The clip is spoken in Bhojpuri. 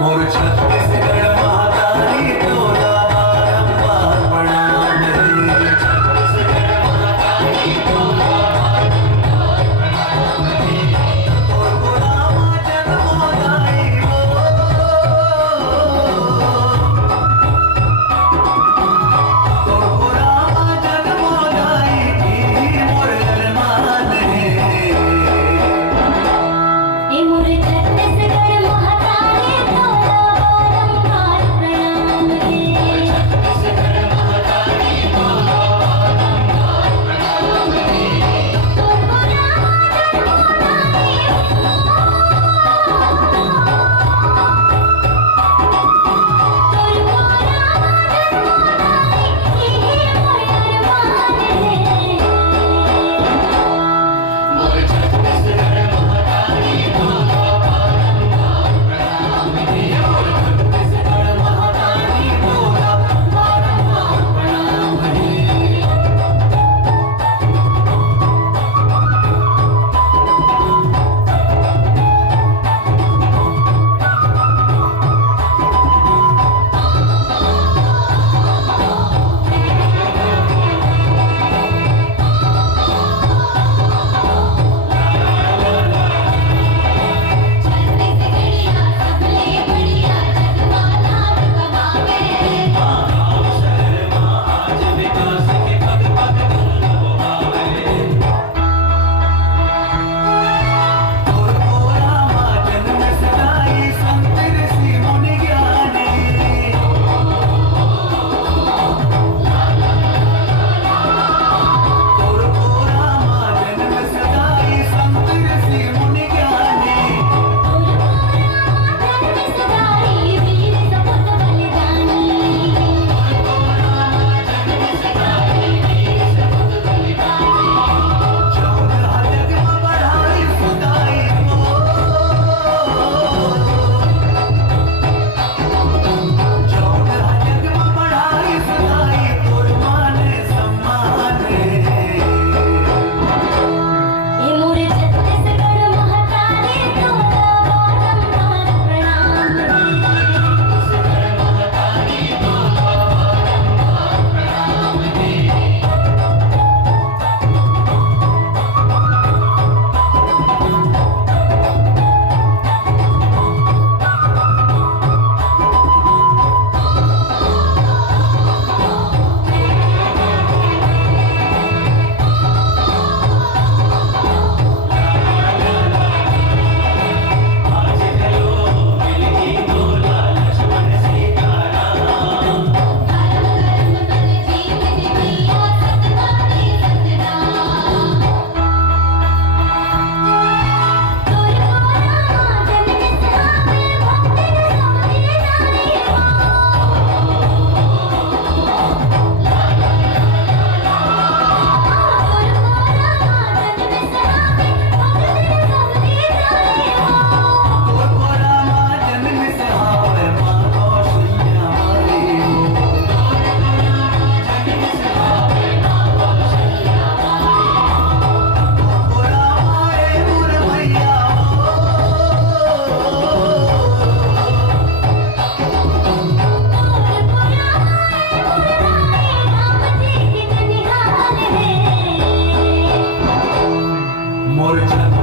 मोर छत्तीसगढ़ महातारी तोला बारंबार प्रणाम रे। छत्तीसगढ़ महातारी तोला बारंबार प्रणाम रे। तोर गुलामा जन्मोदाई हो, तोर गुलामा जन्मोदाई की मोर अरमान है। हे मोर छत्तीसगढ़ महातारी तोला बारंबार प्रणाम रे। छत्तीसगढ़ महातारी तोला बारंबार प्रणाम रे। तोर गुलामा जन्मोदाई हो, तोर गुलामा जन्मोदाई की मोर अरमान है। मोर छत्तीसगढ़ महातारी तोला बारंबार प्रणाम रे। मोर छत्तीसगढ़ महातारी तोला बारंबार प्रणाम रे। छत्तीसगढ़िया सबले बढ़िया जगमाला कमावे। शहर आज विकास के पग पग दुर्लभ भावे। तोर गुलामा जन्म सदाई संत ऋषि मुनि ज्ञानी। तोर गुलामा जन्म सदाई संत ऋषि मुनि ज्ञानी। सदाई वीर सपूत बलिदानी। जौन हलग में बढ़ाई खुदाई हो, जौन हलग में बढ़ाई खुदाई तोर मान सम्मान है। हे मोर छत्तीसगढ़ महातारी तोला बारंबार प्रणाम रे। आज गयो मिलगी तोला लक्ष्मण सीताराम। गरम गरम बल जीत जिमिया सतनारी सतराम। तोर गुलामा जन्म सहावे भक्ति न समझे जानी हो। तोर गुलामा जन्म सहावे भक्ति न समझे जानी हो। तोर गुलामा जन्म सहावे मानो सैया मारी हो। तोर गुलामा रे मोर भैया हो। तोर गुलामा राम जी की ननिहाल है। मोर छत्तीसगढ़